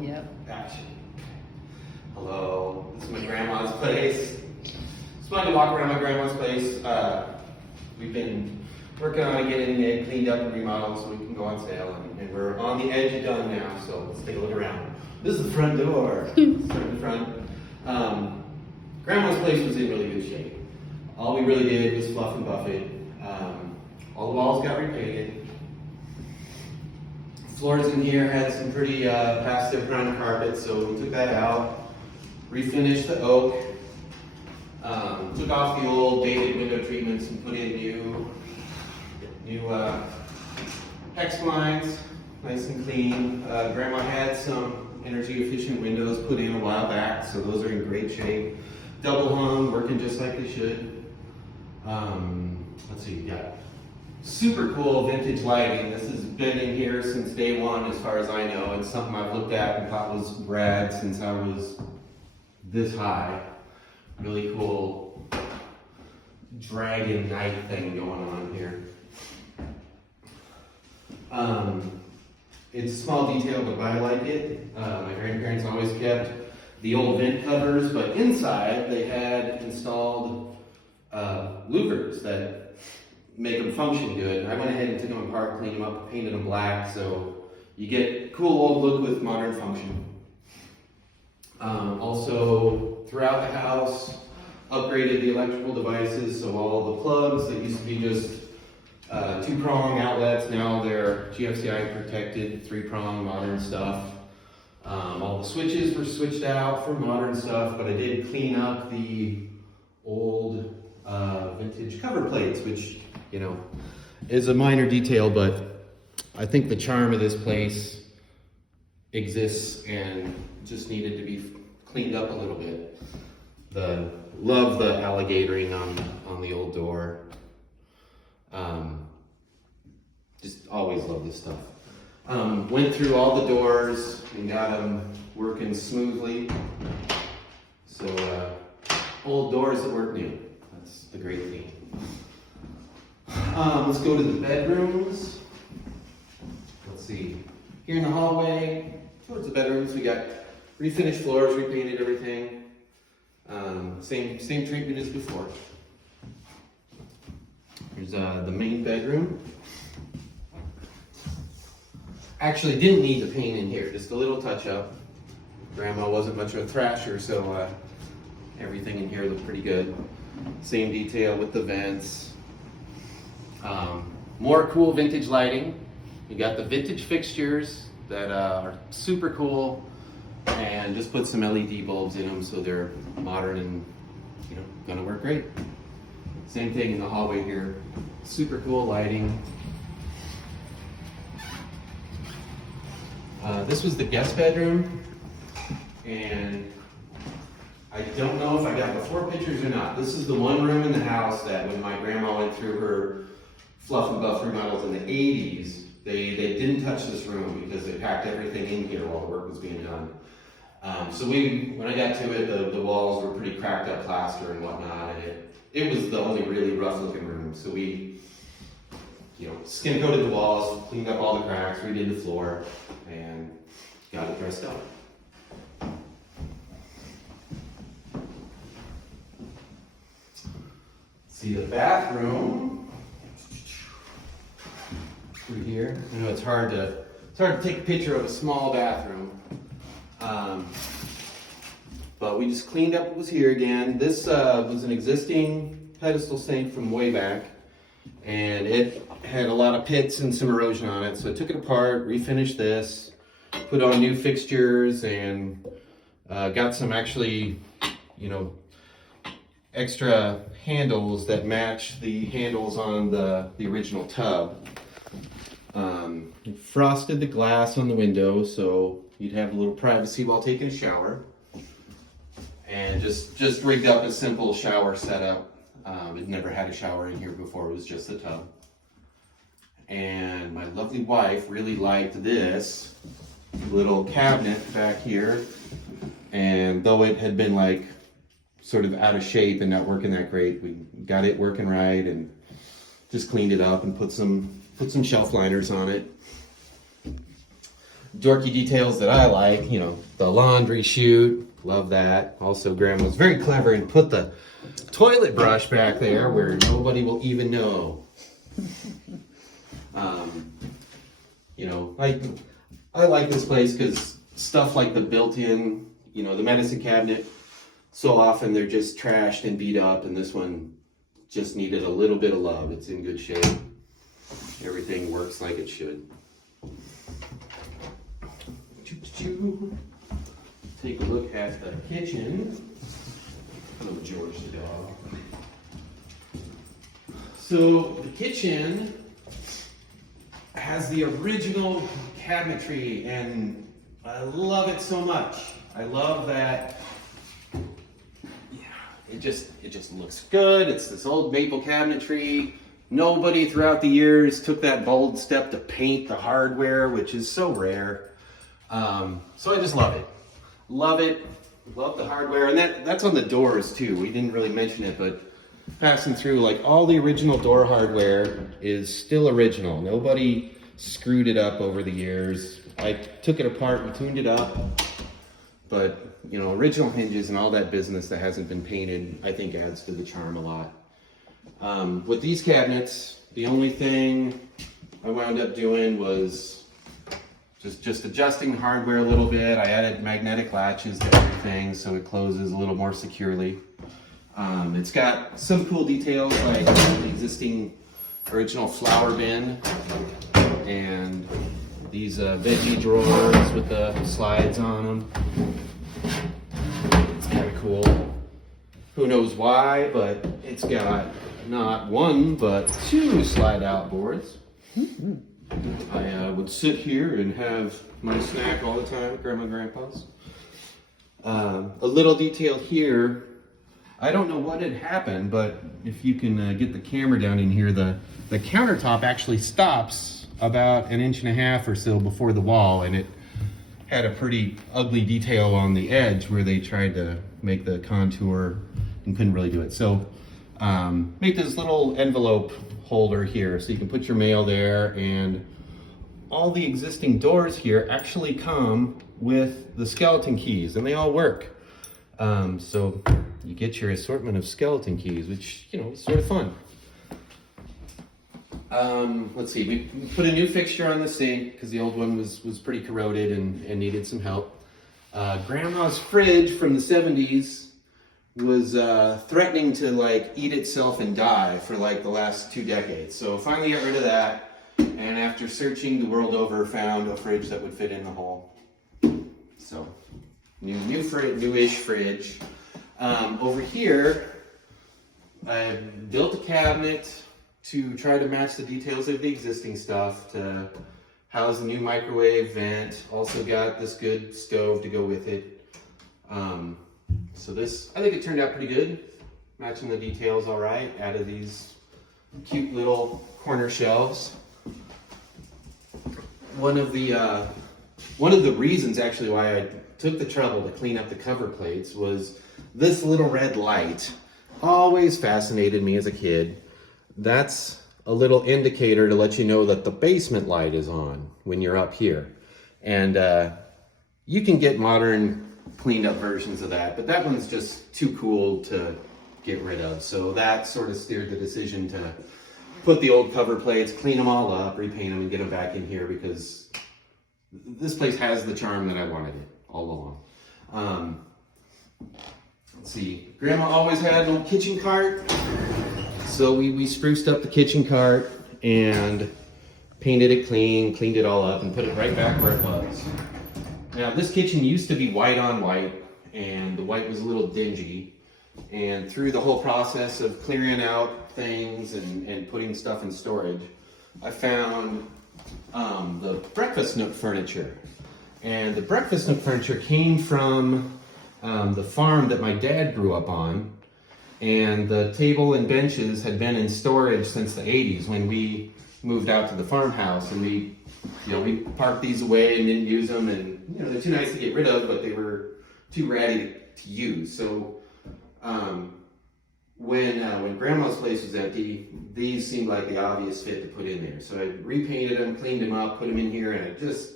rolling? Yep. Action. Hello, this is my grandma's place. It's fun to walk around my grandma's place. We've been working on getting it cleaned up and remodeled so we can go on sale, and we're on the edge of done now, so let's take a look around. This is the front door. Start in the front. Grandma's place was in really good shape. All we really did was fluff and buff it. All the walls got repainted. Floors in here had some pretty past their prime carpet, so we took that out, refinished the oak, took off the old dated window treatments and put in new hex blinds, nice and clean. Grandma had some energy efficient windows put in a while back, so those are in great shape. Double hung, working just like they should. Let's see, yeah. Super cool vintage lighting. This has been in here since day one as far as I know. It's something I've looked at and thought was rad since I was this high. Really cool dragon night thing going on here. It's a small detail, but I like it. My grandparents always kept the old vent covers, but inside they had installed louvers that make them function good. I went ahead and took them apart, cleaned them up, painted them black, so you get cool old look with modern function. Also, throughout the house, upgraded the electrical devices, so all the plugs that used to be just two-prong outlets, now they're GFCI protected, three-prong modern stuff. All the switches were switched out for modern stuff, but I did clean up the old vintage cover plates, which, you know, is a minor detail, but I think the charm of this place exists and just needed to be cleaned up a little bit. Love the alligatoring on the old door. Just always love this stuff. Went through all the doors and got them working smoothly. So old doors that work new. That's the great thing. Let's go to the bedrooms. Let's see. Here in the hallway, towards the bedrooms, we got refinished floors, repainted everything. Same treatment as before. Here's the main bedroom. Actually didn't need the paint in here, just a little touch up. Grandma wasn't much of a thrasher, so everything in here looked pretty good. Same detail with the vents. More cool vintage lighting. You got the vintage fixtures that are super cool, and just put some LED bulbs in them so they're modern and, you know, gonna work great. Same thing in the hallway here. Super cool lighting. This was the guest bedroom, and I don't know if I got before pictures or not. This is the one room in the house that when my grandma went through her fluff and buff remodels in the 80s, they didn't touch this room because they packed everything in here while the work was being done. So when I got to it, the walls were pretty cracked up plaster and whatnot, and it was the only really rough looking room. So we, you know, skin coated the walls, cleaned up all the cracks, redid the floor, and got it dressed up. See the bathroom through here. I know it's hard to take a picture of a small bathroom, but we just cleaned up what was here again. This was an existing pedestal sink from way back, and it had a lot of pits and some erosion on it, so I took it apart, refinished this, put on new fixtures, and got some actually, you know, extra handles that match the handles on the original tub. Frosted the glass on the window so you'd have a little privacy while taking a shower, and just rigged up a simple shower setup. It never had a shower in here before, it was just the tub. And my lovely wife really liked this little cabinet back here, and though it had been like sort of out of shape and not working that great, we got it working right and just cleaned it up and put some shelf liners on it. dorky details that I like, you know, the laundry chute, love that. Also, Grandma was very clever and put the toilet brush back there where nobody will even know. You know, I like this place because stuff like the built-in, you know, the medicine cabinet, so often they're just trashed and beat up, and this one just needed a little bit of love. It's in good shape. Everything works like it should. Take a look at the kitchen. Oh, George the dog. So the kitchen has the original cabinetry, and I love it so much. I love that. Yeah, it just looks good. It's this old maple cabinetry. Nobody throughout the years took that bold step to paint the hardware, which is so rare. So I just love it. Love it. Love the hardware. And that's on the doors too. We didn't really mention it, but passing through, like, all the original door hardware is still original. Nobody screwed it up over the years. I took it apart and tuned it up. But, you know, original hinges and all that business that hasn't been painted, I think adds to the charm a lot. With these cabinets, the only thing I wound up doing was just adjusting the hardware a little bit. I added magnetic latches to everything so it closes a little more securely. It's got some cool details like the existing original flour bin and these veggie drawers with the slides on them. It's kind of cool. Who knows why, but it's got not one, but two slide out boards. I would sit here and have my snack all the time at Grandma and Grandpa's. A little detail here. I don't know what had happened, but if you can get the camera down in here, the countertop actually stops about 1.5 inches or so before the wall, and it had a pretty ugly detail on the edge where they tried to make the contour and couldn't really do it. So make this little envelope holder here so you can put your mail there, and all the existing doors here actually come with the skeleton keys, and they all work. So you get your assortment of skeleton keys, which, you know, is sort of fun. Let's see, we put a new fixture on the sink because the old one was pretty corroded and needed some help. Grandma's fridge from the 70s was threatening to like eat itself and die for like the last 2 decades. So finally got rid of that, and after searching the world over, found a fridge that would fit in the hole. So newish fridge. Over here, I built a cabinet to try to match the details of the existing stuff to house the new microwave vent. Also got this good stove to go with it. So this, I think it turned out pretty good. Matching the details all right. Added these cute little corner shelves. One of the reasons actually why I took the trouble to clean up the cover plates was this little red light. Always fascinated me as a kid. That's a little indicator to let you know that the basement light is on when you're up here. And you can get modern cleaned up versions of that, but that one's just too cool to get rid of. So that sort of steered the decision to put the old cover plates, clean them all up, repaint them, and get them back in here, because this place has the charm that I wanted it all along. Let's see, Grandma always had an old kitchen cart. So we spruced up the kitchen cart and painted it clean, cleaned it all up, and put it right back where it was. Now, this kitchen used to be white on white, and the white was a little dingy. And through the whole process of clearing out things and putting stuff in storage, I found the breakfast nook furniture. And the breakfast nook furniture came from the farm that my dad grew up on. And the table and benches had been in storage since the 80s when we moved out to the farmhouse, and we parked these away and didn't use them, and they're too nice to get rid of, but they were too ratty to use. So when Grandma's place was empty, these seemed like the obvious fit to put in there. So I repainted them, cleaned them up, put them in here, and I just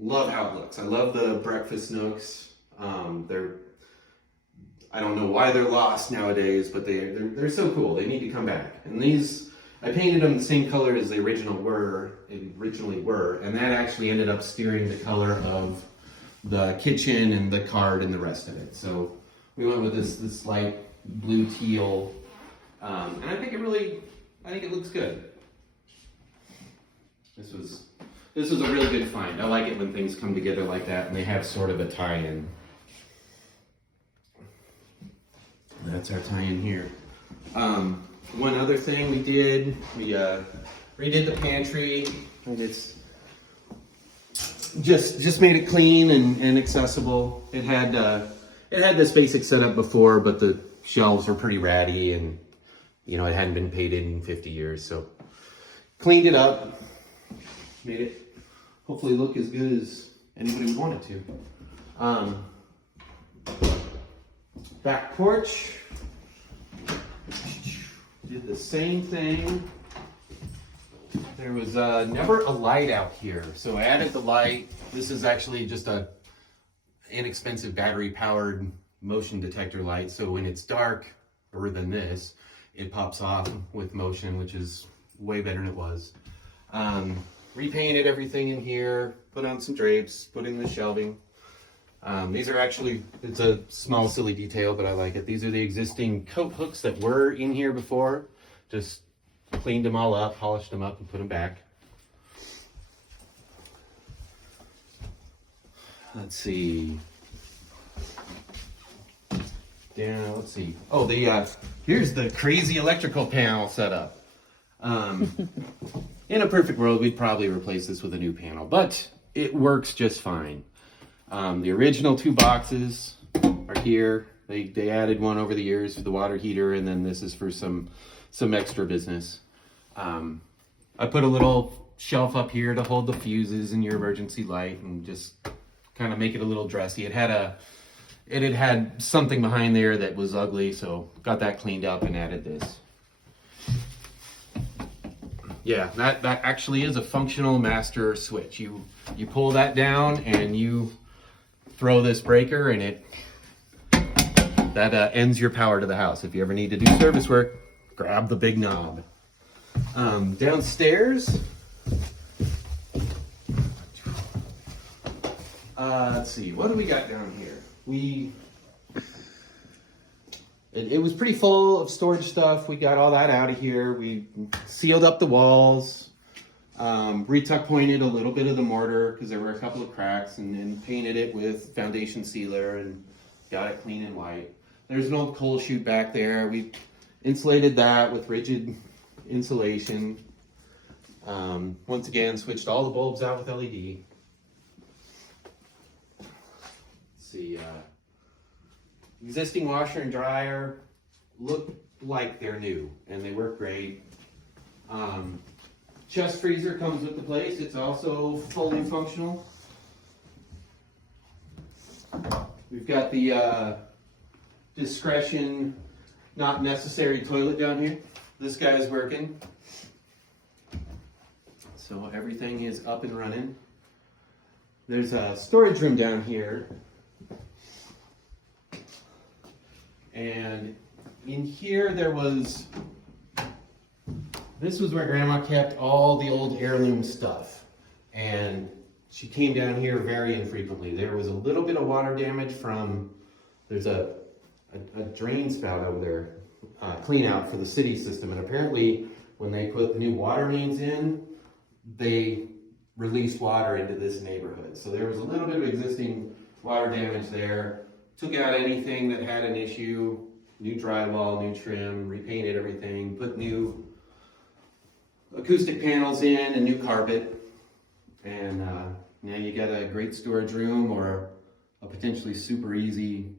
love how it looks. I love the breakfast nooks. I don't know why they're lost nowadays, but they're so cool. They need to come back. And these, I painted them the same color as they originally were, and that actually ended up steering the color of the kitchen and the card and the rest of it. So we went with this light blue teal, and I think it looks good. This was a really good find. I like it when things come together like that and they have sort of a tie-in. That's our tie-in here. One other thing we did, we redid the pantry, and it's just made it clean and accessible. It had this basic setup before, but the shelves were pretty ratty, and it hadn't been painted in 50 years. So cleaned it up, made it hopefully look as good as anybody would want it to. Back porch, did the same thing. There was never a light out here, so I added the light. This is actually just a inexpensive battery powered motion detector light, so when it's darker than this, it pops off with motion, which is way better than it was. Repainted everything in here, put on some drapes, put in the shelving. These are actually, it's a small silly detail, but I like it. These are the existing coat hooks that were in here before. Just cleaned them all up, polished them up, and put them back. Let's see. Yeah, let's see. Oh, here's the crazy electrical panel setup. In a perfect world, we'd probably replace this with a new panel, but it works just fine. The original two boxes are here. They added one over the years for the water heater, and then this is for some extra business. I put a little shelf up here to hold the fuses and your emergency light, and just kind of make it a little dressy. It had something behind there that was ugly, so got that cleaned up and added this. Yeah, that actually is a functional master switch. You pull that down and you throw this breaker, and that ends your power to the house. If you ever need to do service work, grab the big knob. Downstairs, let's see, what do we got down here? It was pretty full of storage stuff. We got all that out of here. We sealed up the walls, retuck pointed a little bit of the mortar because there were a couple of cracks, and painted it with foundation sealer and got it clean and white. There's an old coal chute back there. We insulated that with rigid insulation. Once again, switched all the bulbs out with LED. Let's see. Existing washer and dryer look like they're new, and they work great. Chest freezer comes with the place. It's also fully functional. We've got the discretion, not necessary toilet down here. This guy's working. So everything is up and running. There's a storage room down here. And in here this was where Grandma kept all the old heirloom stuff. And she came down here very infrequently. There was a little bit of water damage there's a drain spout over there, clean out for the city system. And apparently when they put the new water mains in, they released water into this neighborhood. So there was a little bit of existing water damage there. Took out anything that had an issue, new drywall, new trim, repainted everything, put new acoustic panels in and new carpet. And now you got a great storage room or a potentially super easy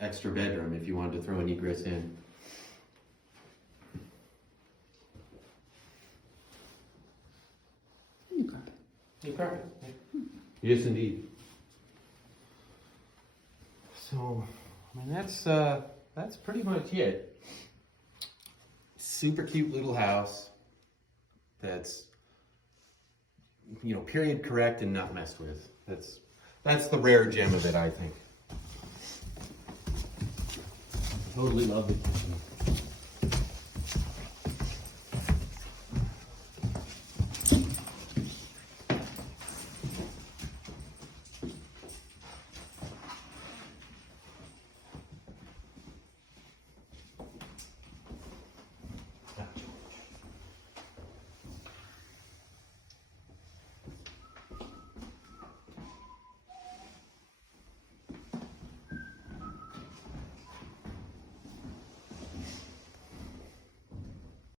extra bedroom if you wanted to throw an egress in. New carpet. Yes, indeed. So, I mean, that's pretty much it. Super cute little house that's, period correct and not messed with. That's the rare gem of it, I think. Totally love the kitchen.